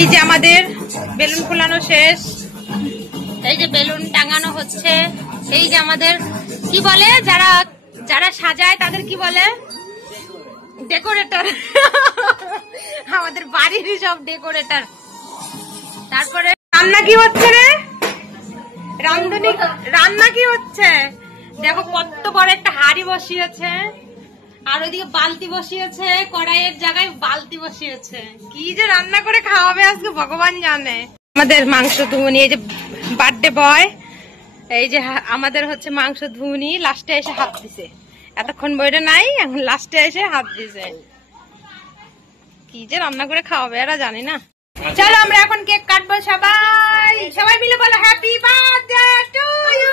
এই যে আমাদের বেলুন ফোলানো শেষ, এই যে বেলুন টাঙানো হচ্ছে। এই যে আমাদের কি বলে, যারা যারা সাজায় তাদের কি বলে, ডেকোরেটর। আমাদের বাড়ির সব ডেকোরেটর। তারপরে রান্না কি হচ্ছে রে, রান্ধনি রান্না কি হচ্ছে দেখো, কত বড় একটা হাঁড়ি বসিয়েছে, আর ওইদিকে বালতি বসিয়েছে, কড়াইয়ের জায়গায় বালতি বসিয়েছে। কি যে রান্না করে খাওয়াবে আজকে ভগবান জানে। আমাদের মাংস ধুবনি, এই যে বার্থডে বয়, এই যে আমাদের হচ্ছে মাংস ধুবনি, লাস্টে এসে হাত দিছে। এতক্ষণ বইটা নাই, এখন লাস্টে এসে হাত দিছে। কি যে রান্না করে খাওয়াবে এরা জানি না। চলো আমরা এখন কেক কাটবো, সবাই সবাই মিলে বলো হ্যাপি বার্থডে টু ইউ।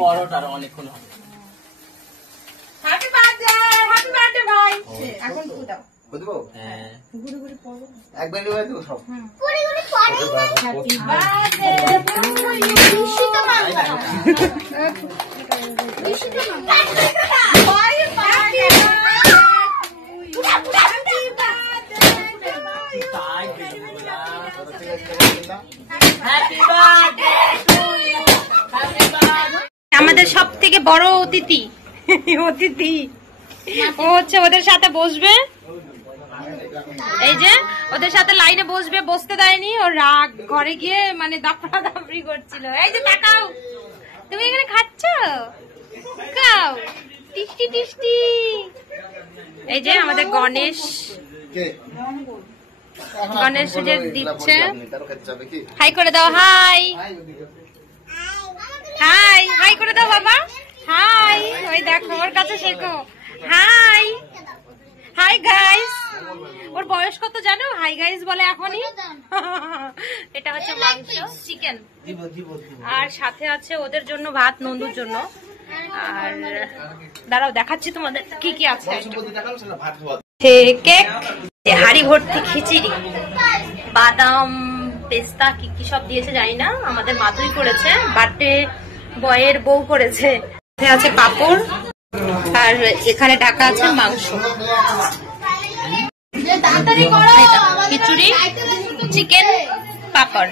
বড়টার অনেকক্ষণ হবে। হ্যাপি বার্থডে, হ্যাপি বার্থডে ভাই। এখন ফুল দাও। ফুল দেবো? হ্যাঁ। গুড়ি গুড়ি পড়ো। একবার নিয়ে দেবো সব। গুড়ি গুড়ি পড়ো। Happy birthday to you. খুশিতে মাংস। খুশিতে মাংস। Bye bye. পুরা পুরা হ্যাপি বার্থডে টু ইউ। তাই বেলুলা। Happy birthday to you. Happy birthday. আমাদের সবথেকে বড় অতিথি, অতিথি ও হচ্ছে ওদের সাথে বসবে। এই যে ওদের সাথে লাইনে বসবে, বসতে দেয়নি, ও রাগ, ঘরে গিয়ে মানে দাপড়া দাপড়ি করছিল। এই যে তাকাও, তুমি এখানে খাচ্ছ, খাও টিস্টি টিস্টি। এই যে আমাদের গণেশ, গণেশ যে দিচ্ছে। হাই করে দাও, হাই হাই হাই করে দাও বাবা, হাই। ওই দেখো ওর কাছে শেখো, হাই হাই গাইস। ওর বয়স কত জানো, হাই গাইস বলে এখনই। এটা হচ্ছে মাংস, চিকেন, আর সাথে আছে ওদের জন্য ভাত, নন্দুর জন্য। আর দাঁড়াও দেখাচ্ছি তোমাদের কি কি আছে। কেক, হাড়ি ভর্তি খিচুড়ি, বাদাম, পেস্তা, কি কি সব দিয়েছে জানি না, আমাদের মাতুই করেছে, বার্থডে বয়ের বউ করেছে। আছে পাপড়, আর এখানে ঢাকা আছে মাংস, খিচুড়ি, চিকেন, পাপড়।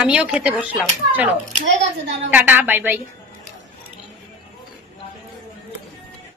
আমিও খেতে বসলাম। চলো টাটা, বাই বাই।